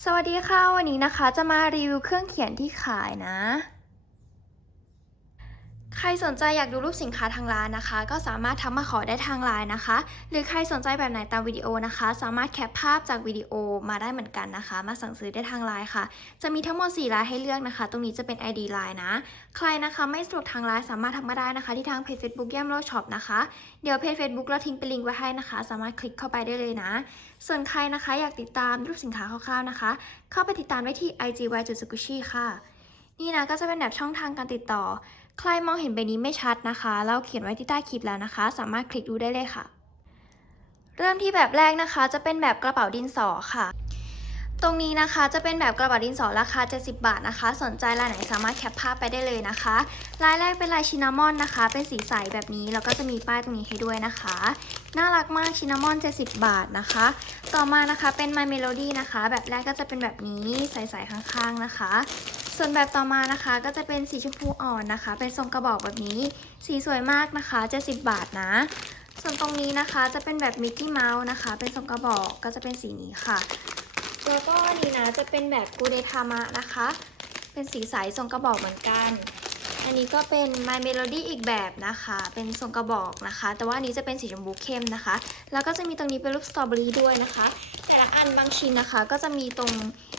สวัสดีค่ะ วันนี้นะคะจะมารีวิวเครื่องเขียนที่ขายนะ ใครสนใจอยากดูรูปสินค้าทางร้านนะคะ ก็สามารถทักมาขอได้ทางไลน์นะคะ หรือใครสนใจแบบไหนตามวิดีโอนะคะ สามารถแคปภาพจากวิดีโอมาได้เหมือนกันนะคะ มาสั่งซื้อได้ทางไลน์ค่ะ จะมีทั้งหมด4ไลน์ให้เลือกนะคะ ตรงนี้จะเป็น ID ไลน์นะ ใครนะคะไม่สะดวกทางไลน์สามารถทักมาได้นะคะ ที่ทางเพจ Facebook ย่มโลช็อปนะคะเดี๋ยวเพจ Facebook เราทิ้งเป็นลิงก์ไว้ให้นะคะ สามารถคลิกเข้าไปได้เลยนะ ส่วนใครนะคะอยากติดตามรูปสินค้าคร่าวๆนะคะ เข้าไปติดตามได้ที่ IGY จุดสกุชิค่ะ นี่นะก็จะเป็นแบบช่องทางการติดต่อ ใครมองเห็นใบนี้ไม่ชัดนะคะ เราเขียนไว้ที่ใต้คลิปแล้วนะคะ สามารถคลิกดูได้เลยค่ะ เริ่มที่แบบแรกนะคะ จะเป็นแบบกระเป๋าดินสอค่ะ ตรงนี้นะคะจะเป็นแบบกระเป๋าดินสอราคา 70 บาทนะคะ สนใจรายไหนสามารถแคปภาพไปได้เลยนะคะ ลายแรกเป็นลายชินามอนนะคะ เป็นสีใสแบบนี้ แล้วก็จะมีป้ายตรงนี้ให้ด้วยนะคะ น่ารักมากชินามอน 70 บาทนะคะ ต่อมานะคะเป็น My Melody นะคะ แบบแรกก็จะเป็นแบบนี้ใสๆข้างๆนะคะ ส่วนแบบต่อมานะคะก็จะเป็นสีชมพูอ่อนนะคะ เป็นทรงกระบอกแบบนี้ สีสวยมากนะคะ70บาทนะ ส่วนตรงนี้นะคะจะเป็นแบบมิกกี้เมาส์นะคะ เป็นทรงกระบอกก็จะเป็นสีนี้ค่ะ แล้วก็นี่นะจะเป็นแบบกูเดทามะนะคะ เป็นสีใสทรงกระบอกเหมือนกัน อันนี้ก็เป็น My Melody อีกแบบนะคะ เป็นทรงกระบอกนะคะ แต่ว่าอันนี้จะเป็นสีชมพูเข้มนะคะ แล้วก็จะมีตรงนี้เป็นรูปสตรอเบอรี่ด้วยนะคะ แต่ละอันบางชิ้นนะคะ ก็จะมีตรง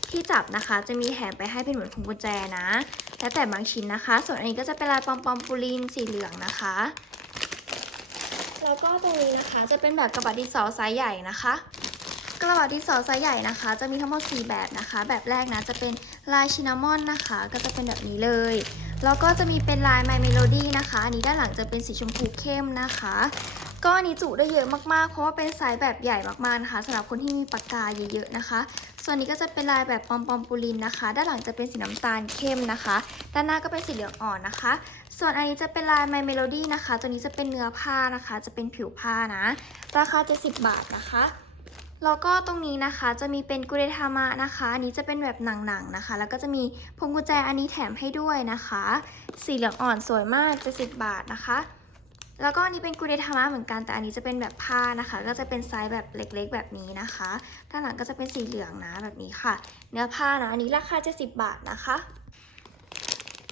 ที่จับนะคะ จะมีแถมไปให้เป็นเหมือนพวงกุญแจนะ แล้วแต่บางชิ้นนะคะ ส่วนอันนี้ก็จะเป็นลายปอมปอมปูลินสีเหลืองนะคะ แล้วก็ตรงนี้นะคะ จะเป็นแบบกระบะดินสอไซส์ใหญ่นะคะกระบะดินสอไซส์ใหญ่นะคะ จะมีทั้งหมด 4 แบบนะคะ แบบแรกนะจะเป็นลายชินามอนนะคะ ก็จะเป็นแบบนี้เลย แล้วก็จะมีเป็นลาย My Melody นะคะอันนี้ด้านหลังจะเป็นสีชมพูเข้มนะคะ ก็อันนี้จุได้เยอะมากๆ เพราะว่าเป็นไซส์แบบใหญ่มากๆนะคะสำหรับคนที่มีปากกาเยอะๆนะคะ ส่วนนี้ก็จะเป็นลายแบบปอมปอมปูลินนะคะ ด้านหลังจะเป็นสีน้ำตาลเข้มนะคะ ด้านหน้าก็เป็นสีเหลืองอ่อนนะคะ ส่วนอันนี้จะเป็นลาย My Melody นะคะ ตัวนี้จะเป็นเนื้อผ้านะคะ จะเป็นผิวผ้านะ ราคา70บาทนะคะ แล้วก็ตรงนี้นะคะจะมีเป็นกุเรทามะนะคะอันนี้จะเป็นแบบหนังๆนะคะ แล้วก็จะมีพวงกุญแจอันนี้แถมให้ด้วยนะคะ สีเหลืองอ่อนสวยมาก70บบาทนะคะ แล้วก็อันนี้เป็นกุเรทามะเหมือนกันแต่อันนี้จะเป็นแบบผ้านะคะ ก็จะเป็นไซส์แบบเล็กๆ แบบนี้นะคะ ด้านหลังก็จะเป็นสีเหลืองนะแบบนี้ค่ะ เนื้อผ้านะอันนี้ราคา70บาทนะคะ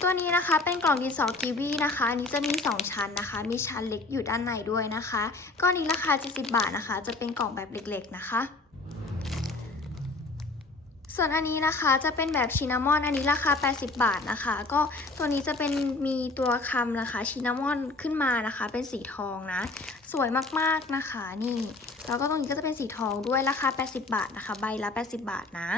ตัวนี้นะคะเป็นกล่องดินสอกีวีนะคะอันนี้จะมี 2 ชั้นนะคะ มีชั้นเล็กอยู่ด้านในด้วยนะคะก้อนนี้ราคา 70 บาทนะคะ จะเป็นกล่องแบบเล็กๆนะคะ ส่วนอันนี้นะคะจะเป็นแบบชินามอนอันนี้ราคา 80 บาทนะคะ ก็ตัวนี้จะเป็นมีตัวคำนะคะชินามอนขึ้นมานะคะ เป็นสีทองนะ สวยมากๆนะคะนี่แล้วก็ตรงนี้ก็จะเป็นสีทองด้วยราคา 80 บาทนะคะ ใบละ 80 บาทนะ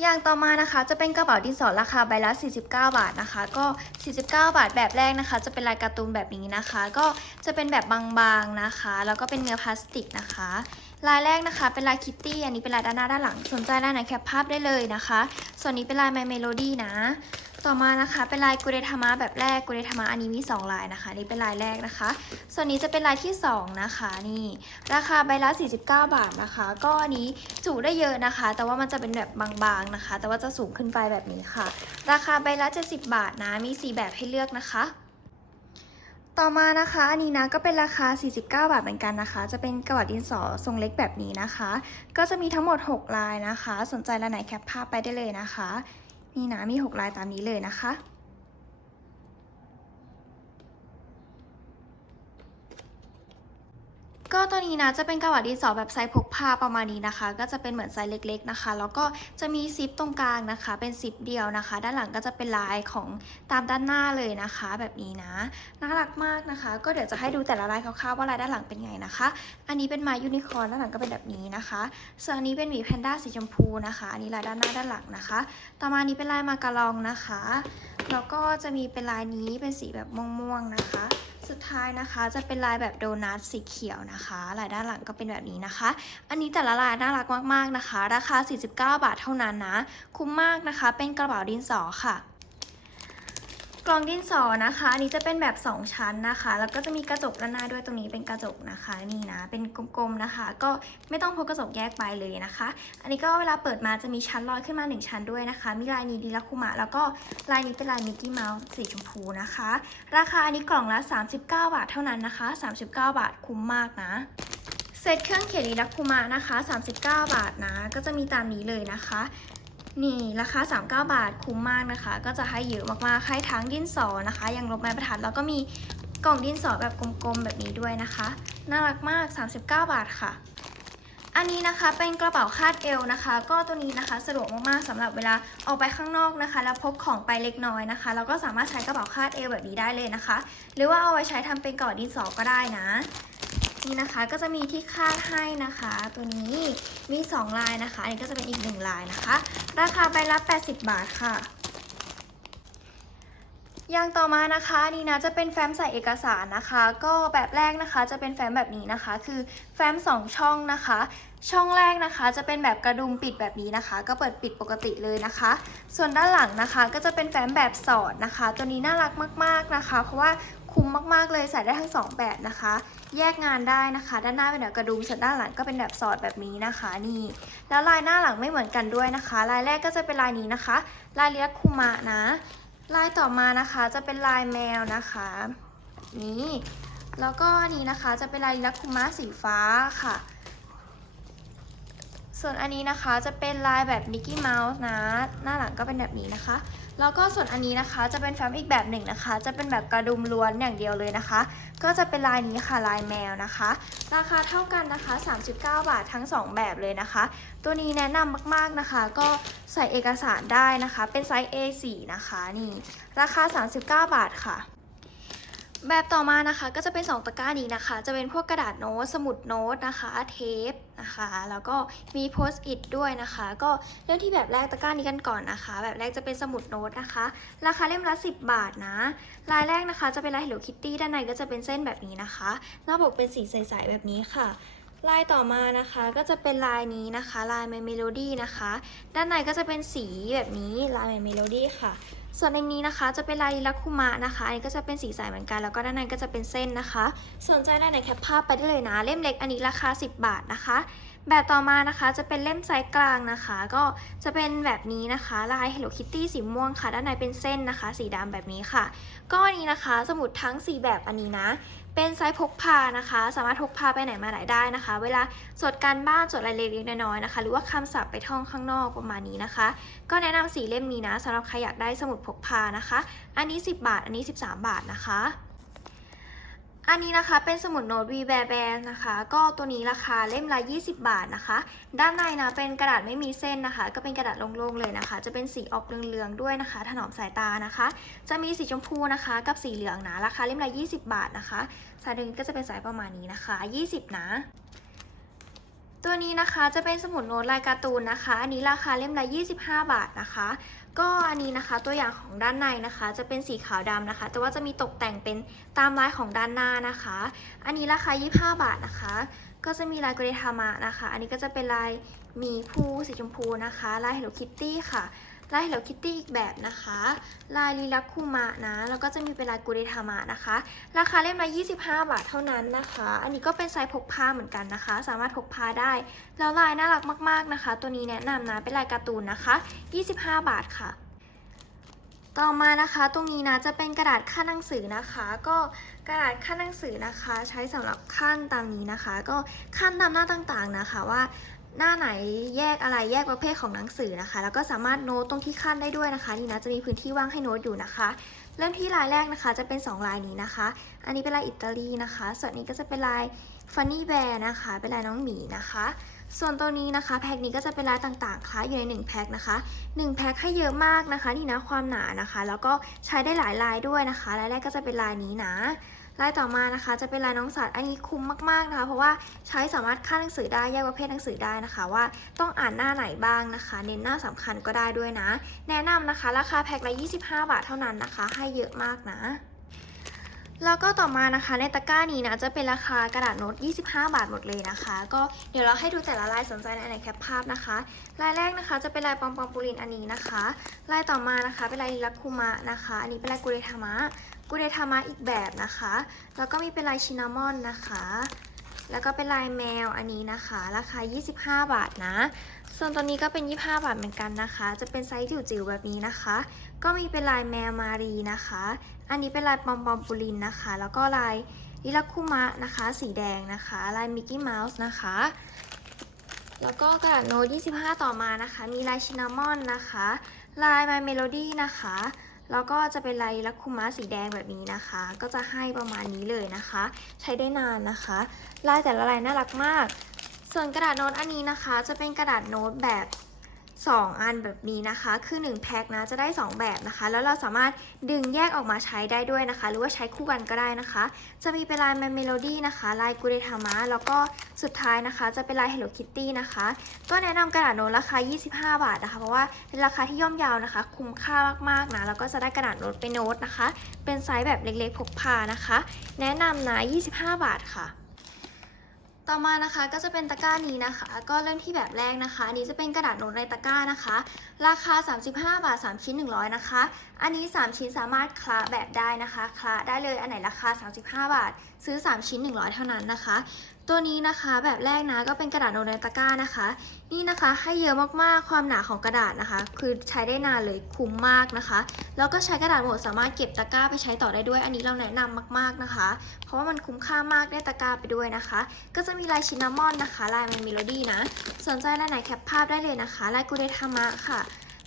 อย่างต่อมานะคะจะเป็นกระเป๋าดินสอราคาใบละ 49 บาทนะคะ ก็ 49 บาทแบบแรกนะคะ จะเป็นลายการ์ตูนแบบนี้นะคะ ก็จะเป็นแบบบางๆนะคะ แล้วก็เป็นเนื้อพลาสติกนะคะ ลายแรกนะคะ เป็นลายคิตตี้อันนี้เป็นลายด้านหน้าด้านหลังสนใจลายไหนแคปภาพได้เลยนะคะ ส่วนนี้เป็นลายไมเมโลดี้นะ ต่อมานะคะเป็นลายกุเรทามะแบบแรกกุเรทามะอันนี้มี 2 ลายนะคะ นี่เป็นลายแรกนะคะ ส่วนนี้จะเป็นลายที่ 2 นะคะ นี่ราคาใบละ 49 บาทนะคะ ก็อันนี้จุได้เยอะนะคะ แต่ว่ามันจะเป็นแบบบางๆนะคะ แต่ว่าจะสูงขึ้นไปแบบนี้ค่ะ ราคาใบละ 70 บาทนะมี 4 แบบให้เลือกนะคะต่อมานะคะอันนี้นะก็เป็นราคา 49 บาทเหมือนกันนะคะ จะเป็นกระดาษดินสอทรงเล็กแบบนี้นะคะ ก็จะมีทั้งหมด 6 ลายนะคะ สนใจลายไหนแคปภาพไปได้เลยนะคะ นี่นะมี 6 ลายตามนี้เลยนะคะ ตัวนี้นะจะเป็นกระดาษดินสอแบบไซส์พกพาประมาณนี้นะคะ ก็จะเป็นเหมือนไซส์เล็ก ๆนะคะ แล้วก็จะมีซิปตรงกลางนะคะ เป็นซิปเดียวนะคะ ด้านหลังก็จะเป็นลายของตามด้านหน้าเลยนะคะ แบบนี้นะน่ารักมากนะคะ ก็เดี๋ยวจะให้ดูแต่ละลายคร่าวๆว่าลายด้านหลังเป็นไงนะคะ อันนี้เป็นไม้ยูนิคอร์นด้านหลังก็เป็นแบบนี้นะคะ ส่วนอันนี้เป็นหมีแพนด้าสีชมพูนะคะ อันนี้ลายด้านหน้าด้านหลังนะคะ ต่อมานี้เป็นลายมาการองนะคะ แล้วก็จะมีเป็นลายนี้เป็นสีแบบม่วงๆนะคะ สุดท้ายนะคะ จะเป็นลายแบบโดนัทสีเขียวนะคะลายด้านหลังก็เป็นแบบนี้นะคะ อันนี้แต่ละลายน่ารักมากๆนะคะ ราคา 49 บาทเท่านั้นนะ คุ้มมากนะคะ เป็นกระเป๋าดินสอค่ะ กล่องดินสอนะคะอันนี้จะเป็นแบบ 2 ชั้นนะคะ แล้วก็จะมีกระจกด้านหน้าด้วยตรงนี้เป็นกระจกนะคะนี่นะเป็นกลมๆนะคะ ก็ไม่ต้องพกกระจกแยกไปเลยนะคะ อันนี้ก็เวลาเปิดมาจะมีชั้นลอยขึ้นมา 1 ชั้นด้วยนะคะ มีลายนี้ดีลักคุมะแล้วก็ลายนี้เป็นลายมิกกี้เมาส์สีชมพูนะคะ ราคาอันนี้กล่องละ 39 บาทเท่านั้นนะคะ 39 บาทคุ้มมากนะเซตเครื่องเขียนลีลักคุมะนะคะ 39 บาทนะก็จะมีตามนี้เลยนะคะ นี่ราคา 39 บาทคุ้มมากนะคะ ก็จะให้เยอะมากๆให้ทั้งดินสอนะคะย่างลบไม้บรรทัดแล้วก็มีกล่องดินสอแบบกลมๆแบบนี้ด้วยนะคะ น่ารักมาก 39 บาทค่ะ อันนี้นะคะเป็นกระเป๋าคาดเอวนะคะ ก็ตัวนี้นะคะสะดวกมากๆสำหรับเวลาออกไปข้างนอกนะคะ แล้วพกของไปเล็กน้อยนะคะเราก็สามารถใช้กระเป๋าคาดเอวแบบนี้ได้เลยนะคะ หรือว่าเอาไว้ใช้ทำเป็นกล่องดินสอก็ได้นะ นี่นะคะก็จะมีที่คาดให้นะคะ ตัวนี้มี 2 ลายนะคะ อันนี้ก็จะเป็นอีก 1 ลายนะคะ ราคาใบละ 80 บาทค่ะ อย่างต่อมานะคะนี่นะจะเป็นแฟ้มใส่เอกสารนะคะ ก็แบบแรกนะคะจะเป็นแฟ้มแบบนี้นะคะ คือแฟ้มสองช่องนะคะ ช่องแรกนะคะจะเป็นแบบกระดุมปิดแบบนี้นะคะ ก็เปิดปิดปกติเลยนะคะ ส่วนด้านหลังนะคะ ก็จะเป็นแฟ้มแบบสอดนะคะ ตัวนี้น่ารักมาก ๆนะคะ เพราะว่า คุ้มมากๆเลยใส่ได้ทั้งสองแบบนะคะ แยกงานได้นะคะ ด้านหน้าเป็นแบบกระดุมส่วนด้านหลังก็เป็นแบบสอดแบบนี้นะคะนี่ แล้วลายหน้าหลังไม่เหมือนกันด้วยนะคะ ลายแรกก็จะเป็นลายนี้นะคะ ลายเลียกคุมะนะ ลายต่อมานะคะจะเป็นลายแมวนะคะแบบนี้แล้วก็อันนี้นะคะจะเป็นลายลักคุมะสีฟ้าค่ะ ส่วนอันนี้นะคะจะเป็นลายแบบมิกกี้เมาส์นะ หน้าหลังก็เป็นแบบนี้นะคะ แล้วก็ส่วนอันนี้นะคะจะเป็นแฟ้มอีกแบบหนึ่งนะคะ จะเป็นแบบกระดุมล้วนอย่างเดียวเลยนะคะ ก็จะเป็นลายนี้ค่ะลายแมวนะคะ ราคาเท่ากันนะคะ 39 บาททั้ง 2 แบบเลยนะคะ ตัวนี้แนะนำมากๆนะคะ ก็ใส่เอกสารได้นะคะ เป็นไซส์ A4 นะคะนี่ราคา 39 บาทค่ะ แบบต่อมานะคะก็จะเป็น 2ตะกร้านี้นะคะ จะเป็นพวกกระดาษโน้ตสมุดโน้ตนะคะเทปนะคะ แล้วก็มีโพสต์อิทด้วยนะคะ ก็เริ่มที่แบบแรกตะกร้านี้กันก่อนนะคะ แบบแรกจะเป็นสมุดโน้ตนะคะ ราคาเล่มละ 10 บาทนะ ลายแรกนะคะจะเป็นลาย Hello Kitty ด้านในก็จะเป็นเส้นแบบนี้นะคะหน้าปกเป็นสีใสๆแบบนี้ค่ะลายต่อมานะคะก็จะเป็นลายนี้นะคะ ลาย My Melody นะคะ ด้านในก็จะเป็นสีแบบนี้ลาย My Melody ค่ะ ส่วนในนี้นะคะจะเป็นลายลักคุมะนะคะอันนี้ก็จะเป็นสีใสเหมือนกัน แล้วก็ด้านในก็จะเป็นเส้นนะคะ สนใจได้ในแคปภาพไปได้เลยนะ เล่มเล็กอันนี้ราคา 10 บาทนะคะ แบบต่อมานะคะจะเป็นเล่มไซส์กลางนะคะ ก็จะเป็นแบบนี้นะคะ ลาย Hello Kitty สีม่วงค่ะ ด้านในเป็นเส้นนะคะ สีดำแบบนี้ค่ะ ก็อันนี้นะคะ สมุดทั้ง 4 แบบอันนี้นะเป็นไซส์พกพานะคะ สามารถพกพาไปไหนมาไหนได้นะคะ เวลาจดการบ้านจดอะไรเล็กๆน้อยๆนะคะ หรือว่าคำศัพท์ไปท่องข้างนอกประมาณนี้นะคะ ก็แนะนำสีเล่มนี้นะสำหรับใครอยากได้สมุดพกพานะคะ อันนี้ 10 บาท อันนี้ 13 บาทนะคะ อันนี้นะคะเป็นสมุดโน้ตวีแบร์แบนนะคะ ก็ตัวนี้ราคาเล่มละ 20 บาทนะคะ ด้านในนะเป็นกระดาษไม่มีเส้นนะคะ ก็เป็นกระดาษโล่งๆเลยนะคะ จะเป็นสีออกเหลืองๆด้วยนะคะ ถนอมสายตานะคะ จะมีสีชมพูนะคะ กับสีเหลืองนะราคาเล่มละ 20 บาทนะคะ สายดึงก็จะเป็นสายประมาณนี้นะคะ 20 นะ ตัวนี้นะคะจะเป็นสมุดโน้ตลายการ์ตูนนะคะ อันนี้ราคาเล่มละ 25 บาทนะคะ ก็อันนี้นะคะตัวอย่างของด้านในนะคะ จะเป็นสีขาวดำนะคะ แต่ว่าจะมีตกแต่งเป็นตามลายของด้านหน้านะคะ อันนี้ราคา 25 บาทนะคะ ก็จะมีลายโกเรทามะนะคะ อันนี้ก็จะเป็นลายมีภูสีชมพูนะคะ ลาย Hello Kitty ค่ะ ลาย Hello Kitty อีกแบบนะคะ ลายลีลักคุมะนะ แล้วก็จะมีเป็นลายกุเรทามะนะคะ ราคาเล่มละ 25 บาทเท่านั้นนะคะ อันนี้ก็เป็นไซส์พกพาเหมือนกันนะคะ สามารถพกพาได้ แล้วลายน่ารักมากๆนะคะ ตัวนี้แนะนำนะ เป็นลายการ์ตูนนะคะ 25 บาทค่ะต่อมานะคะตรงนี้นะจะเป็นกระดาษขั้นหนังสือนะคะ ก็กระดาษขั้นหนังสือนะคะ ใช้สำหรับขั้นตามนี้นะคะ ก็ขั้นตามหน้าต่างๆนะคะ ว่า หน้าไหนแยกอะไรแยกประเภทของหนังสือนะคะ แล้วก็สามารถโน้ตตรงที่ขั้นได้ด้วยนะคะ นี่นะจะมีพื้นที่ว่างให้โน้ตอยู่นะคะ เริ่มที่ลายแรกนะคะ จะเป็น 2 ลายนี้นะคะ อันนี้เป็นลายอิตาลีนะคะ ส่วนนี้ก็จะเป็นลายฟันนี่แบร์นะคะ เป็นลายน้องหมีนะคะ ส่วนตัวนี้นะคะแพ็คนี้ก็จะเป็นลายต่างๆคล้ายอยู่ใน 1 แพ็คนะคะ1แพ็คให้เยอะมากนะคะนี่นะความหนานะคะ แล้วก็ใช้ได้หลายลายด้วยนะคะลายแรกก็จะเป็นลายนี้นะ ลายต่อมานะคะจะเป็นลายน้องสัตว์อันนี้คุ้มมากๆนะคะเพราะว่าใช้สามารถค่าหนังสือได้แยกประเภทหนังสือได้นะคะ ว่าต้องอ่านหน้าไหนบ้างนะคะ เน้นหน้าสำคัญก็ได้ด้วยนะ แนะนำนะคะ ราคาแพ็คละ25 บาทเท่านั้นนะคะ ให้เยอะมากนะแล้วก็ต่อมานะคะในตะกร้านี้นะจะเป็นราคากระดาษโน้ต 25 บาทหมดเลยนะคะ ก็เดี๋ยวเราให้ดูแต่ละลายสนใจในในแคปภาพนะคะ ลายแรกนะคะจะเป็นลายปอมปอมปูรินอันนี้นะคะ ลายต่อมานะคะเป็นลายลิลักคุมะนะคะ อันนี้เป็นลายกุเรทามะ กุเรทามะอีกแบบนะคะ แล้วก็มีเป็นลายชินามอนนะคะ แล้วก็เป็นลายแมวอันนี้นะคะ ราคา 25 บาทนะ ส่วนตัวนี้ก็เป็น 25 บาทเหมือนกันนะคะ จะเป็นไซส์จิ๋วๆแบบนี้นะคะ ก็มีเป็นลายแมวมารีนะคะ อันนี้เป็นลายปอมปอมปูลินนะคะ แล้วก็ลายลิลาคุมะนะคะ สีแดงนะคะ ลายมิกกี้เมาส์นะคะแล้วก็กระดาษโน้ต25 ต่อมานะคะ มีลายชินามอนนะคะ ลาย My Melody นะคะ แล้วก็จะเป็นลายลักคุมะสีแดงแบบนี้นะคะ ก็จะให้ประมาณนี้เลยนะคะ ใช้ได้นานนะคะ ลายแต่ละลายน่ารักมาก ส่วนกระดาษโน้ตอันนี้นะคะ จะเป็นกระดาษโน้ตแบบ 2 อันแบบนี้นะคะ คือ 1 แพ็คนะ จะได้ 2 แบบนะคะ แล้วเราสามารถดึงแยกออกมาใช้ได้ด้วยนะคะ หรือว่าใช้คู่กันก็ได้นะคะ จะมีเป็นลาย My Melody นะคะ ลายกูเดทามะ แล้วก็สุดท้ายนะคะ จะเป็นลาย Hello Kitty นะคะ ก็แนะนำกระดาษโน้ตราคา 25 บาทนะคะ เพราะว่าเป็นราคาที่ย่อมเยาวนะคะ คุ้มค่ามากๆนะ แล้วก็จะได้กระดาษโน้ตเป็นโน้ตนะคะ เป็นไซส์แบบเล็กๆพกพานะคะ แนะนำนะ 25 บาทค่ะ ต่อมานะคะก็จะเป็นตะกร้านี้นะคะ ก็เริ่มที่แบบแรกนะคะอันนี้จะเป็นกระดาษโน้ตในตะกร้านะคะ ราคา 35 บาท 3 ชิ้น 100 นะคะ อันนี้ 3 ชิ้นสามารถคละแบบได้นะคะคละได้เลยอันไหนราคา 35 บาท ซื้อ 3 ชิ้น 100 เท่านั้นนะคะ ตัวนี้นะคะแบบแรกนะก็เป็นกระดาษโน้ตในตะกร้านะคะ นี่นะคะให้เยอะมากๆความหนาของกระดาษนะคะ คือใช้ได้นานเลยคุ้มมากนะคะ แล้วก็ใช้กระดาษหมดสามารถเก็บตะกร้าไปใช้ต่อได้ด้วย อันนี้เราแนะนำมากๆนะคะ เพราะว่ามันคุ้มค่ามากได้ตะกร้าไปด้วยนะคะ ก็จะมีลายชินามอนนะคะลายมันเมโลดี้นะสนใจลายไหนแคปภาพได้เลยนะคะลายกูเดทามะค่ะ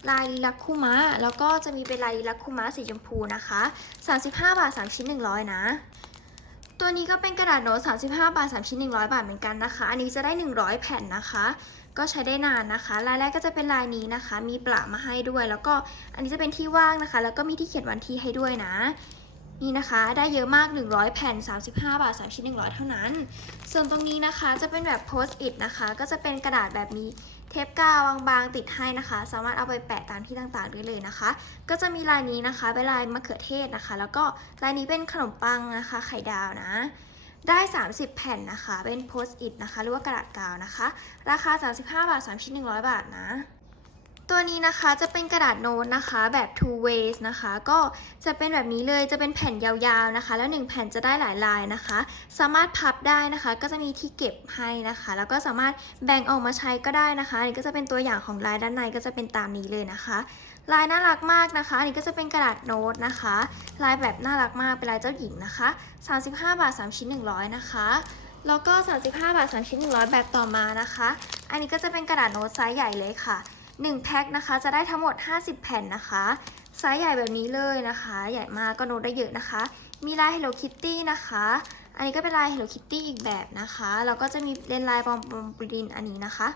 ลายลิลักคุมะแล้วก็จะมีเป็นลายลิลักคุมะสีชมพูนะคะ 35 บาท 3 ชิ้น 100 นะ ตัวนี้ก็เป็นกระดาษโน้ต35 บาท 3 ชิ้น 100 บาทเหมือนกันนะคะ อันนี้จะได้ 100 แผ่นนะคะ ก็ใช้ได้นานนะคะ ลายแรกก็จะเป็นลายนี้นะคะ มีประมาให้ด้วย แล้วก็อันนี้จะเป็นที่ว่างนะคะ แล้วก็มีที่เขียนวันที่ให้ด้วยนะ นี่นะคะ ได้เยอะมาก 100 แผ่น 35 บาท 3 ชิ้น 100 เท่านั้น ส่วนตรงนี้นะคะ จะเป็นแบบโพสต์อิทนะคะ ก็จะเป็นกระดาษแบบมี เทปกาวบางๆติดให้นะคะ สามารถเอาไปแปะตามที่ต่างๆได้เลยนะคะ ก็จะมีลายนี้นะคะเป็นลายมะเขือเทศนะคะ แล้วก็ลายนี้เป็นขนมปังนะคะ ไข่ดาวนะ ได้ 30 แผ่นนะคะ เป็นโพสต์อิทนะคะ หรือว่ากระดาษกาวนะคะ ราคา 35 บาท 3 ชิ้น 100 บาทนะ ตัวนี้นะคะจะเป็นกระดาษโน้ตนะคะแบบ two ways นะคะ ก็จะเป็นแบบนี้เลยจะเป็นแผ่นยาวๆนะคะ แล้ว 1 แผ่นจะได้หลายลายนะคะ สามารถพับได้นะคะ ก็จะมีที่เก็บให้นะคะ แล้วก็สามารถแบ่งออกมาใช้ก็ได้นะคะอันนี้ก็จะเป็นตัวอย่างของลายด้านในก็จะเป็นตามนี้เลยนะคะ ลายน่ารักมากนะคะอันนี้ก็จะเป็นกระดาษโน้ตนะคะ ลายแบบน่ารักมากเป็นลายเจ้าหญิงนะคะ 35 บาท 3 ชิ้น 100 นะคะแล้วก็ 35 บาท3ชิ้น100 แบบต่อมานะคะ อันนี้ก็จะเป็นกระดาษโน้ตไซส์ใหญ่เลยค่ะ 1แพ็คนะคะจะได้ทั้งหมด 50 แผ่นนะคะไซส์ใหญ่แบบนี้เลยนะคะ ใหญ่มากก็โน้ตได้เยอะนะคะ มีลาย Hello Kitty นะคะ อันนี้ก็เป็นลาย Hello Kitty อีกแบบนะคะแล้วก็จะมีเลนลายบอมบอมบลินอันนี้นะคะ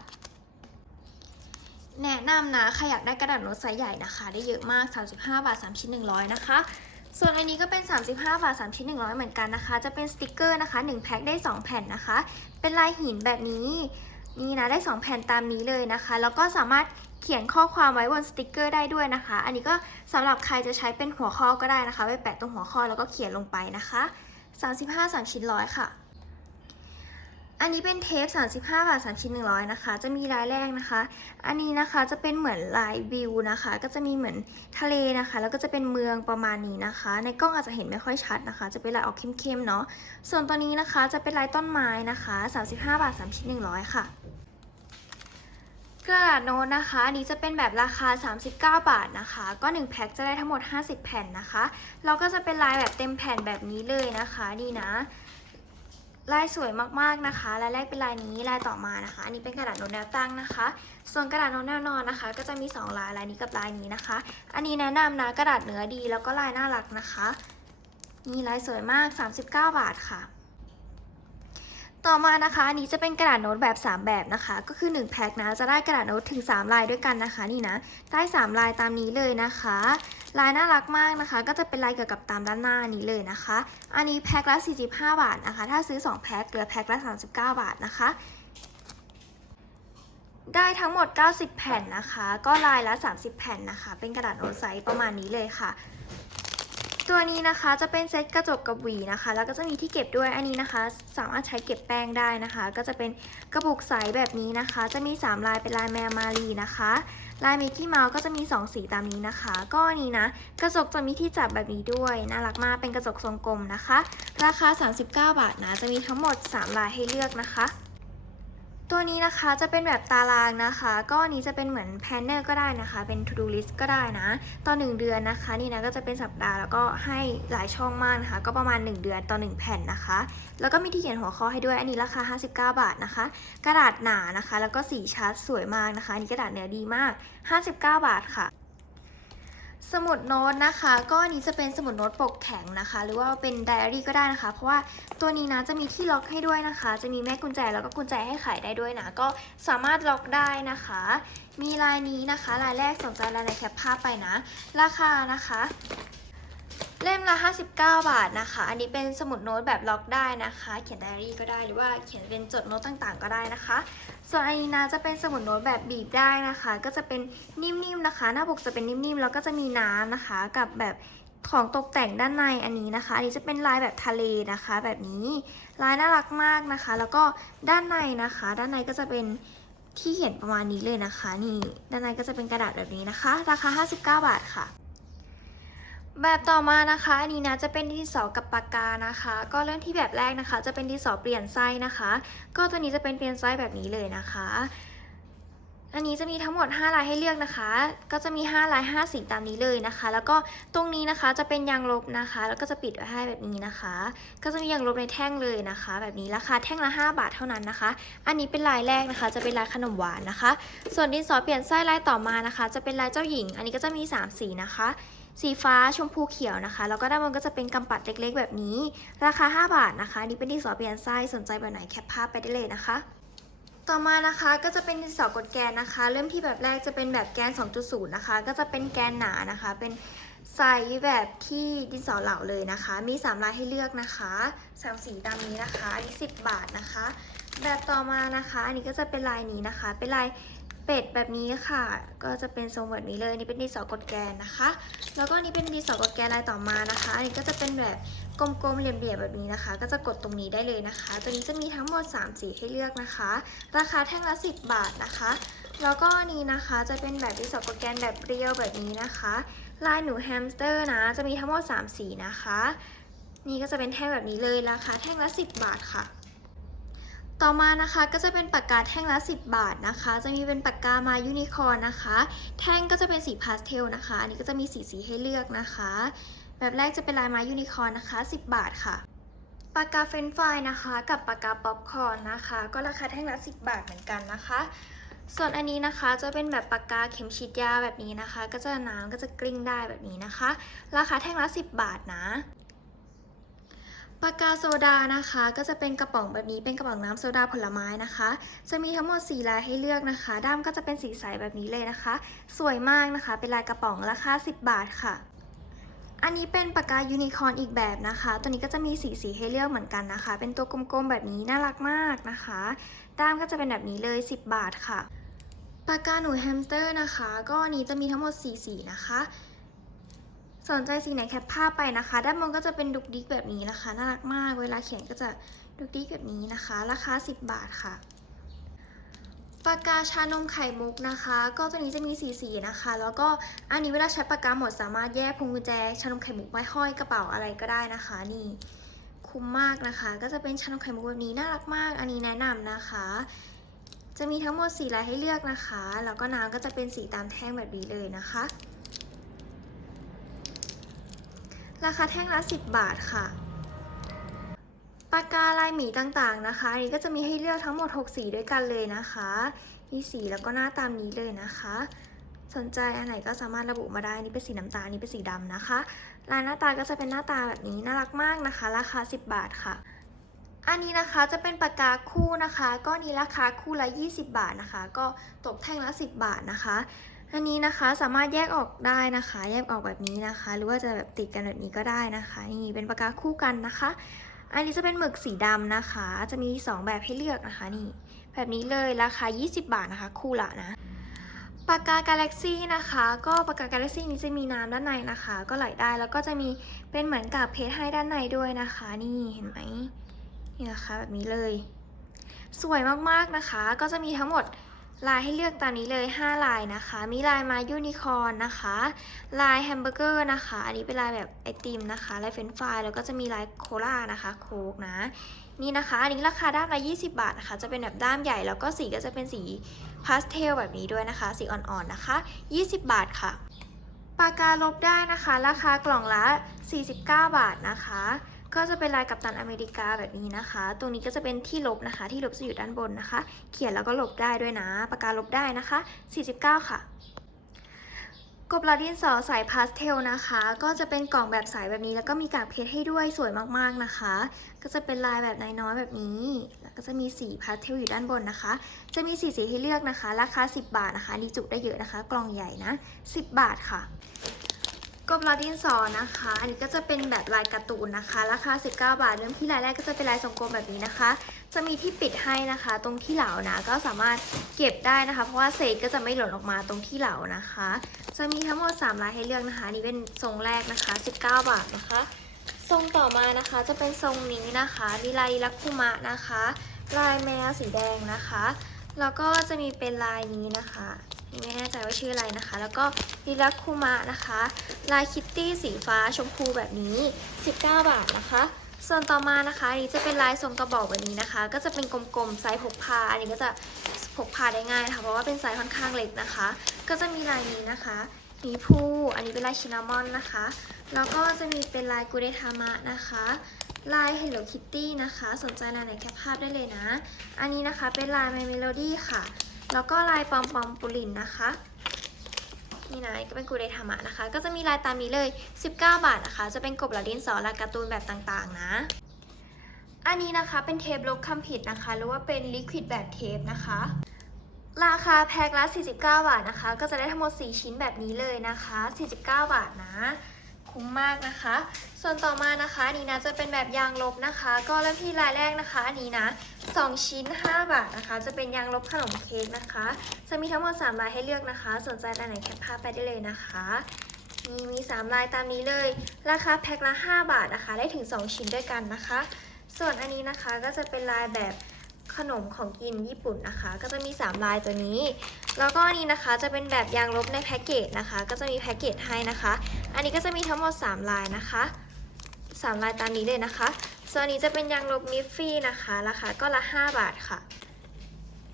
แนะนำนะใครอยากได้กระดาษโน้ตไซส์ใหญ่นะคะ ได้เยอะมาก 35 บาท 3 ชิ้น 100 นะคะส่วนอันนี้ก็เป็น 35 บาท 3 ชิ้น 100 เหมือนกันนะคะ จะเป็นสติกเกอร์นะคะ 1 แพ็คได้ 2 แผ่นนะคะ เป็นลายหินแบบนี้ นี่นะ ได้ 2 แผ่นตามนี้เลยนะคะ แล้วก็สามารถ เขียนข้อความไว้บนสติกเกอร์ได้ด้วยนะคะ อันนี้ก็สำหรับใครจะใช้เป็นหัวข้อก็ได้นะคะ ไปแปะตรงหัวข้อแล้วก็เขียนลงไปนะคะ 35 3ชิ้นร้อยค่ะ อันนี้เป็นเทป 35 บาท 3 ชิ้น 100 นะคะ จะมีลายแรกนะคะ อันนี้นะคะจะเป็นเหมือนลายวิวนะคะ ก็จะมีเหมือนทะเลนะคะ แล้วก็จะเป็นเมืองประมาณนี้นะคะ ในกล้องอาจจะเห็นไม่ค่อยชัดนะคะ จะเป็นลายออกเข้มๆเนาะ ส่วนตัวนี้นะคะจะเป็นลายต้นไม้นะคะ 35 บาท 3 ชิ้น 100 ค่ะ กระดาษโน้ตนะคะ อันนี้จะเป็นแบบราคา 39 บาทนะคะ ก็ 1 แพ็คจะได้ทั้งหมด 50 แผ่นนะคะแล้วก็จะเป็นลายแบบเต็มแผ่นแบบนี้เลยนะคะนี่นะ ลายสวยมากๆนะคะลายแรกเป็นลายนี้ลายต่อมานะคะ อันนี้เป็นกระดาษโน้ตแนวตั้งนะคะ ส่วนกระดาษโน้ตแนวนอนนะคะ ก็จะมี 2 ลายลายนี้กับลายนี้นะคะ อันนี้แนะนำนะกระดาษเนื้อดีแล้วก็ลายน่ารักนะคะนี่ลายสวยมาก 39 บาทค่ะ ต่อมานะคะอันนี้จะเป็นกระดาษโน้ตแบบ 3 แบบนะคะ ก็คือ 1 แพ็คนะจะได้กระดาษโน้ตถึง 3 ลายด้วยกันนะคะนี่นะได้ 3 ลายตามนี้เลยนะคะ ลายน่ารักมากนะคะ ก็จะเป็นลายเกี่ยวกับตามด้านหน้านี้เลยนะคะ อันนี้แพ็คละ 45 บาทนะคะ ถ้าซื้อ 2 แพ็คเหลือแพ็คละ 39 บาทนะคะ ได้ทั้งหมด 90 แผ่นนะคะ ก็ลายละ 30 แผ่นนะคะ เป็นกระดาษโน้ตไซส์ประมาณนี้เลยค่ะ ตัวนี้นะคะจะเป็นเซตกระจกกับหวีนะคะ แล้วก็จะมีที่เก็บด้วยอันนี้นะคะ สามารถใช้เก็บแป้งได้นะคะ ก็จะเป็นกระปุกใสแบบนี้นะคะ จะมี 3 ลายเป็นลายแมวมารีนะคะลายมิกกี้เมาส์ก็จะมี 2 สีตามนี้นะคะ ก็อันนี้นะ กระจกจะมีที่จับแบบนี้ด้วยน่ารักมากเป็นกระจกทรงกลมนะคะ ราคา 39 บาทนะจะมีทั้งหมด 3 ลายให้เลือกนะคะ ตัวนี้นะคะจะเป็นแบบตารางนะคะ ก็อันนี้จะเป็นเหมือนแพนเนอร์ก็ได้นะคะ เป็น to do list ก็ได้นะ ต่อ1เดือนนะคะ นี่นะก็จะเป็นสัปดาห์แล้วก็ให้หลายช่องมากนะคะ ก็ประมาณ 1 เดือนต่อ 1 แผ่นนะคะ แล้วก็มีที่เขียนหัวข้อให้ด้วย อันนี้ราคา 59 บาทนะคะ กระดาษหนานะคะ แล้วก็สีชัดสวยมากนะคะ อันนี้กระดาษเนื้อดีมาก 59 บาทค่ะ สมุดโน้ตนะคะ ก็อันนี้จะเป็นสมุดโน้ตปกแข็งนะคะ หรือว่าเป็นไดอารี่ก็ได้นะคะ เพราะว่าตัวนี้นะจะมีที่ล็อกให้ด้วยนะคะ จะมีแม่กุญแจแล้วก็กุญแจให้ไขได้ด้วยนะ ก็สามารถล็อกได้นะคะ มีลายนี้นะคะ ลายแรกสนใจลายในแคปภาพไปนะ ราคานะคะ เล่มละ 59 บาทนะคะ อันนี้เป็นสมุดโน้ตแบบล็อกได้นะคะ เขียนไดอารี่ก็ได้หรือว่าเขียนเป็นจดโน้ตต่างๆ ก็ได้นะคะ ส่วนอันนี้นะจะเป็นสมุดโน้ตแบบบีบได้นะคะ ก็จะเป็นนิ่มๆนะคะ หน้าปกจะเป็นนิ่มๆแล้วก็จะมีน้ำนะคะ กับแบบของตกแต่งด้านในอันนี้นะคะ อันนี้จะเป็นลายแบบทะเลนะคะ แบบนี้ลายน่ารักมากนะคะ แล้วก็ด้านในนะคะ ด้านในก็จะเป็นที่เขียนประมาณนี้เลยนะคะ นี่ด้านในก็จะเป็นกระดาษแบบนี้นะคะ ราคา 59 บาทค่ะ แบบต่อมานะคะอันนี้นะจะเป็นดินสอกับปากกานะคะ ก็เริ่มที่แบบแรกนะคะ จะเป็นดินสอเปลี่ยนไส้นะคะ ก็ตัวนี้จะเป็นเปลี่ยนไส้แบบนี้เลยนะคะ อันนี้จะมีทั้งหมด 5 ลายให้เลือกนะคะ ก็จะมี 5 ลาย 5 สีตามนี้เลยนะคะ แล้วก็ตรงนี้นะคะจะเป็นยางลบนะคะ แล้วก็จะปิดไว้ให้แบบนี้นะคะ ก็จะมียางลบในแท่งเลยนะคะ แบบนี้ราคาแท่งละ 5 บาทเท่านั้นนะคะ อันนี้เป็นลายแรกนะคะ จะเป็นลายขนมหวานนะคะ ส่วนดินสอเปลี่ยนไส้ลายต่อมานะคะ จะเป็นลายเจ้าหญิง อันนี้ก็จะมี 3 สีนะคะสีฟ้าชมพูเขียวนะคะ แล้วก็ด้านบนก็จะเป็นกำปัดเล็กๆ แบบนี้ ราคา 5 บาทนะคะนนี่เป็นดินสอเปลี่ยนไส้สนใจแบบไหนแคปภาพไปได้เลยนะคะ ต่อมานะคะก็จะเป็นดินสอกดแกนนะคะ เริ่มที่แบบแรกจะเป็นแบบแกน 2.0 นะคะ ก็จะเป็นแกนหนานะคะ เป็นไซส์แบบที่ดินสอเหลาเลยนะคะ มี 3 ลายให้เลือกนะคะสามสีตามนี้นะคะอันนี้10 บาทนะคะ แบบต่อมานะคะ อันนี้ก็จะเป็นลายนี้นะคะ เป็นลาย เป็ดแบบนี้ค่ะ ก็จะเป็นทรงแบบนี้เลยนี่เป็นดินสอกดแกนนะคะ แล้วก็นนี้เป็นดินสอกดแกนลายต่อมานะคะอันนี้ก็จะเป็นแบบกลมๆเหลี่ยมๆแบบนี้นะคะ ก็จะกดตรงนี้ได้เลยนะคะ ตัวนี้จะมีทั้งหมด 3 สีให้เลือกนะคะ ราคาแท่งละ 10 บาทนะคะ แล้วก็นนี้นะคะจะเป็นแบบดินสอกดแกนแบบเรียวแบบนี้นะคะ ลายหนูแฮมสเตอร์นะ จะมีทั้งหมด 3 สีนะคะ นี่ก็จะเป็นแท่งแบบนี้เลยราคาแท่งละ 10 บาทค่ะ ต่อมานะคะก็จะเป็นปากกาแท่งละ 10 บาทนะคะ จะมีเป็นปากกามายูนิคอร์นนะคะ แท่งก็จะเป็นสีพาสเทลนะคะ อันนี้ก็จะมีสีสีให้เลือกนะคะ แบบแรกจะเป็นลายไม้ยูนิคอร์นนะคะ 10 บาทค่ะ ปากกาเฟนฟรายนะคะ กับปากกาป๊อปคอร์นนะคะ ก็ราคาแท่งละ 10 บาทเหมือนกันนะคะ ส่วนอันนี้นะคะจะเป็นแบบปากกาเข็มฉีดยาแบบนี้นะคะ ก็จะน้ำก็จะกลิ้งได้แบบนี้นะคะ ราคาแท่งละ 10 บาทนะ ปากกาโซดานะคะ ก็จะเป็นกระป๋องแบบนี้เป็นกระป๋องน้ำโซดาผลไม้นะคะ จะมีทั้งหมด 4 ลายให้เลือกนะคะ ด้ามก็จะเป็นสีใสแบบนี้เลยนะคะ สวยมากนะคะ เป็นลายกระป๋องราคา 10 บาทค่ะ อันนี้เป็นปากกายูนิคอร์นอีกแบบนะคะ ตัวนี้ก็จะมีสีสีให้เลือกเหมือนกันนะคะ เป็นตัวกลมๆแบบนี้น่ารักมากนะคะ ด้ามก็จะเป็นแบบนี้เลย 10 บาทค่ะ ปากกาหนูแฮมสเตอร์นะคะ ก็นนี้จะมีทั้งหมด4สีนะคะ สนใจสีไหนแคปภาพไปนะคะ ด้านบนก็จะเป็นดุกดิกแบบนี้นะคะ น่ารักมาก เวลาเขียนก็จะดุกดิกแบบนี้นะคะ ราคา 10 บาทค่ะ ปากกาชานมไข่มุกนะคะ ก็ตัวนี้จะมีสีสีนะคะ แล้วก็อันนี้เวลาใช้ปากกาหมดสามารถแยกพวงกุญแจ ชานมไข่มุกไว้ห้อยกระเป๋าอะไรก็ได้นะคะ นี่คุ้มมากนะคะ ก็จะเป็นชานมไข่มุกแบบนี้น่ารักมาก อันนี้แนะนำนะคะ จะมีทั้งหมดสีลายให้เลือกนะคะ แล้วก็น้ำก็จะเป็นสีตามแท่งแบบนี้เลยนะคะ ราคาแท่งละ 10 บาทค่ะ ปากกาลายหมีต่างๆนะคะ อันนี้ก็จะมีให้เลือกทั้งหมด 6 สีด้วยกันเลยนะคะ มีสีแล้วก็หน้าตามนี้เลยนะคะ สนใจอันไหนก็สามารถระบุมาได้ นี่เป็นสีน้ำตาลนี่เป็นสีดำนะคะ ลายหน้าตาก็จะเป็นหน้าตาแบบนี้น่ารักมากนะคะ ราคา 10 บาทค่ะอันนี้นะคะจะเป็นปากกาคู่นะคะ ก็นี้ราคาคู่ละ 20 บาทนะคะ ก็ตกแท่งละ 10 บาทนะคะ อันนี้นะคะสามารถแยกออกได้นะคะ แยกออกแบบนี้นะคะ หรือว่าจะแบบติดกันแบบนี้ก็ได้นะคะ นี่เป็นปากกาคู่กันนะคะ อันนี้จะเป็นหมึกสีดำนะคะ จะมี 2 แบบให้เลือกนะคะนี่ แบบนี้เลยราคา 20 บาทนะคะ คู่ละนะปากกากาแล็กซี่นะคะ ก็ปากกากาแล็กซี่นี้จะมีน้ำด้านในนะคะ ก็ไหลได้แล้วก็จะมีเป็นเหมือนกับเพชรให้ด้านในด้วยนะคะ นี่เห็นไหมนี่นะคะแบบนี้เลย สวยมากๆนะคะ ก็จะมีทั้งหมด ลายให้เลือกตามนี้เลย 5 ลายนะคะ มีลายมายูนิคอร์นนะคะ ลายแฮมเบอร์เกอร์นะคะ อันนี้เป็นลายแบบไอติมนะคะ ลายเฟรนช์ฟราย แล้วก็จะมีลายโคลานะคะ โคกนะ นี่นะคะ อันนี้ราคาด้ามละ20 บาทนะคะ จะเป็นแบบด้ามใหญ่ แล้วก็สีก็จะเป็นสีพาสเทลแบบนี้ด้วยนะคะ สีอ่อนๆนะคะ 20 บาทค่ะ ปากกาลบได้นะคะ ราคากล่องละ 49 บาทนะคะ ก็จะเป็นลายกัปตันอเมริกาแบบนี้นะคะ ตรงนี้ก็จะเป็นที่ลบนะคะ ที่ลบจะอยู่ด้านบนนะคะ เขียนแล้วก็ลบได้ด้วยนะ ปากกาลบได้นะคะ 49 ค่ะกบลาดินสอสายพาสเทลนะคะ ก็จะเป็นกล่องแบบใสแบบนี้ แล้วก็มีกากเพชรให้ด้วยสวยมากๆนะคะ ก็จะเป็นลายแบบน้อยๆแบบนี้ แล้วก็จะมีสีพาสเทลอยู่ด้านบนนะคะ จะมีสีสีให้เลือกนะคะ ราคา 10 บาทนะคะนี่จุได้เยอะนะคะ กล่องใหญ่นะ 10 บาทค่ะ กบลาดินสอนะคะ อันนี้ก็จะเป็นแบบลายการ์ตูนนะคะ ราคา 19 บาท เริ่มที่ลายแรกก็จะเป็นลายทรงกลมแบบนี้นะคะ จะมีที่ปิดให้นะคะ ตรงที่เหลานะ ก็สามารถเก็บได้นะคะ เพราะว่าเศษก็จะไม่หล่นออกมาตรงที่เหลานะคะ จะมีทั้งหมด 3 ลายให้เลือกนะคะ นี่เป็นทรงแรกนะคะ 19 บาทนะคะ ทรงต่อมานะคะ จะเป็นทรงนี้นะคะมีลายลักคุมะนะคะ ลายแมวสีแดงนะคะ แล้วก็จะมีเป็นลายนี้นะคะ ไม่แน่ใจว่าชื่ออะไรนะคะ แล้วก็ลิลักคุมะนะคะ ลายคิตตี้สีฟ้าชมพูแบบนี้ 19 บาทนะคะ ส่วนต่อมานะคะอันนี้จะเป็นลายทรงกระบอกแบบนี้นะคะ ก็จะเป็นกลมๆไซส์พกพาอันนี้ก็จะพกพาได้ง่ายนะคะ เพราะว่าเป็นไซส์ค่อนข้างเล็กนะคะ ก็จะมีลายนี้นะคะมีผู้อันนี้เป็นลายชินามอนนะคะ แล้วก็จะมีเป็นลายกูเดทามะนะคะลาย Hello Kitty นะคะ สนใจลายไหนแคปภาพได้เลยนะ อันนี้นะคะเป็นลาย My Melody ค่ะ แล้วก็ลายปอมปอมปุรินนะคะนี่นะก็เป็นกูเดทามะนะคะ ก็จะมีลายตามนี้เลย 19 บาทนะคะ จะเป็นกบเหลาดินสอลายการ์ตูนแบบต่างๆนะ อันนี้นะคะเป็นเทปลบคำผิดนะคะ หรือว่าเป็นลิควิดแบบเทปนะคะ ราคาแพ็คละ49 บาทนะคะ ก็จะได้ทั้งหมด 4 ชิ้นแบบนี้เลยนะคะ 49 บาทนะ คุ้มมากนะคะ ส่วนต่อมานะคะนี้นะจะเป็นแบบยางลบนะคะ ก็เริ่มที่ลายแรกนะคะอันนี้นะ 2 ชิ้น 5 บาทนะคะ จะเป็นยางลบขนมเค้กนะคะ จะมีทั้งหมด3ลายให้เลือกนะคะ สนใจลายไหนแคปภาพไปได้เลยนะคะนี่มี 3 ลายตามนี้เลย ราคาแพ็คละ 5 บาทนะคะ ได้ถึง 2 ชิ้นด้วยกันนะคะ ส่วนอันนี้นะคะก็จะเป็นลายแบบ ขนมของกินญี่ปุ่นนะคะ ก็จะมี 3 ลายตัวนี้ แล้วก็อันนี้นะคะจะเป็นแบบยางลบในแพ็กเกจนะคะ ก็จะมีแพ็กเกจให้นะคะ อันนี้ก็จะมีทั้งหมด 3 ลายนะคะ 3 ลายตามนี้เลยนะคะส่วนนนี้จะเป็นยางลบมิฟฟี่นะคะ ราคาก็ละ 5 บาทค่ะ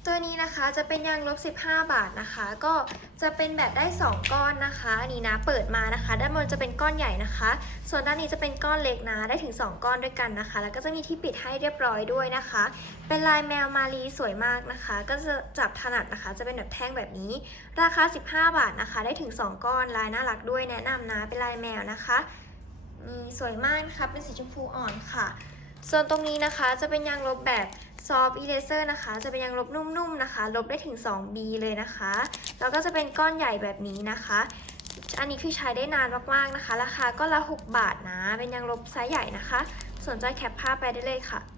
ตัวนี้นะคะจะเป็นยางลบ 15 บาทนะคะ ก็จะเป็นแบบได้ 2 ก้อนนะคะอันนี้นะเปิดมานะคะ ด้านบนจะเป็นก้อนใหญ่นะคะ ส่วนด้านนี้จะเป็นก้อนเล็กนะได้ถึง 2 ก้อนด้วยกันนะคะ แล้วก็จะมีที่ปิดให้เรียบร้อยด้วยนะคะ เป็นลายแมวมารีสวยมากนะคะ ก็จะจับถนัดนะคะ จะเป็นแบบแท่งแบบนี้ ราคา 15 บาทนะคะ ได้ถึง 2 ก้อนลายน่ารักด้วยแนะนำนะเป็นลายแมวนะคะนี่สวยมากนะคะเป็นสีชมพูอ่อนค่ะ ส่วนตรงนี้นะคะจะเป็นยางลบแบบซอฟต์อีเลเซอร์นะคะ จะเป็นยางลบนุ่มๆนะคะ ลบได้ถึง 2B เลยนะคะ แล้วก็จะเป็นก้อนใหญ่แบบนี้นะคะ อันนี้คือใช้ได้นานมากๆนะคะ ราคาก็ละ 6 บาทนะ เป็นยางลบไซส์ใหญ่นะคะ สนใจแคปภาพไปได้เลยค่ะ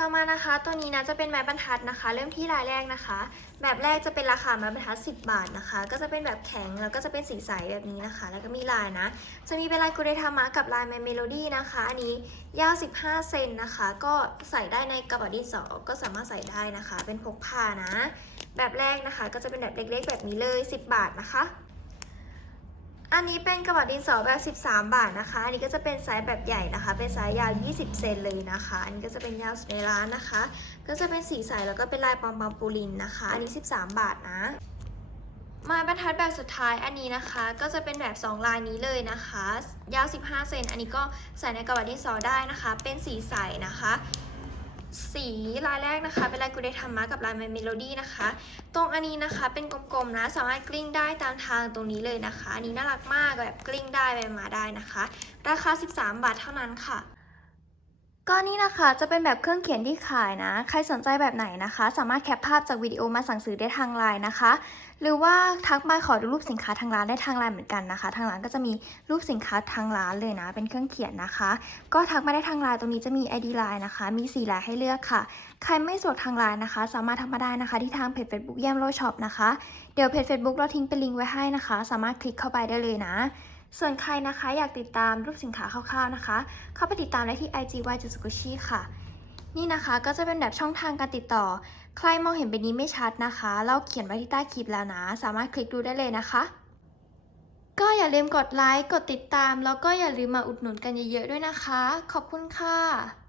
ต่อมานะคะตัวนี้นะจะเป็นไม้บรรทัดนะคะ เริ่มที่ลายแรกนะคะ แบบแรกจะเป็นราคาไม้บรรทัด 10 บาทนะคะ ก็จะเป็นแบบแข็งแล้วก็จะเป็นสีใสแบบนี้นะคะ แล้วก็มีลายนะ จะมีเป็นลายกุเรทามะกับลายเมโลดี้นะคะ อันนี้ยาว 15 เซนนะคะ ก็ใส่ได้ในกระเป๋าดินสอก็สามารถใส่ได้นะคะ เป็นพกพานะ แบบแรกนะคะ ก็จะเป็นแบบเล็กๆ แบบนี้เลย 10 บาทนะคะ อันนี้เป็นกระบอกดินสอแบบ 13 บาทนะคะ อันนี้ก็จะเป็นไซส์แบบใหญ่นะคะ เป็นไซส์ยาว 20 เซนเลยนะคะ อันนี้ก็จะเป็นยาวสุดในร้านนะคะ ก็จะเป็นสีใสแล้วก็เป็นลายปอมปอมปูลินนะคะ อันนี้ 13 บาทนะ มาบรรทัดแบบสุดท้ายอันนี้นะคะ ก็จะเป็นแบบ 2 ลายนี้เลยนะคะ ยาว 15 เซน อันนี้ก็ใส่ในกระบอกดินสอได้นะคะ เป็นสีใสนะคะ สีลายแรกนะคะ เป็นลายกูเดธรรมะกับลายเมโลดี้นะคะ ตรงอันนี้นะคะเป็นกลมๆนะสามารถกลิ้งได้ตามทางตรงนี้เลยนะคะ อันนี้น่ารักมากแบบกลิ้งได้ไปมาได้นะคะ ราคา 13 บาทเท่านั้นค่ะ ก็นี่นะคะจะเป็นแบบเครื่องเขียนที่ขายนะ ใครสนใจแบบไหนนะคะ สามารถแคปภาพจากวิดีโอมาสั่งซื้อได้ทางไลน์นะคะ หรือว่าทักมาขอดูรูปสินค้าทางร้านได้ทางไลน์เหมือนกันนะคะ ทางร้านก็จะมีรูปสินค้าทางร้านเลยนะ เป็นเครื่องเขียนนะคะ ก็ทักมาได้ทางไลน์ตรงนี้จะมี ID ไลน์นะคะ มี4ลายให้เลือกค่ะ ใครไม่สะดวกทางไลน์นะคะ สามารถทักมาได้นะคะ ที่ทางเพจ Facebook เยี่ยมโลช็อปนะคะ เดี๋ยวเพจ Facebook เราทิ้งเป็นลิงก์ไว้ให้นะคะ สามารถคลิกเข้าไปได้เลยนะ ส่วนใครนะคะอยากติดตามรูปสินค้าคร่าวๆนะคะ เข้าไปติดตามได้ที่ IG y j u s u k u s h i ค่ะ นี่นะคะก็จะเป็นแบบช่องทางการติดต่อ ใครมองเห็นเป็นนี้ไม่ชัดนะคะ เราเขียนไว้ที่ใต้คลิปแล้วนะ สามารถคลิกดูได้เลยนะคะ ก็อย่าลืมกดไลค์ กดติดตาม แล้วก็อย่าลืมมาอุดหนุนกันเยอะๆด้วยนะคะ ขอบคุณค่ะ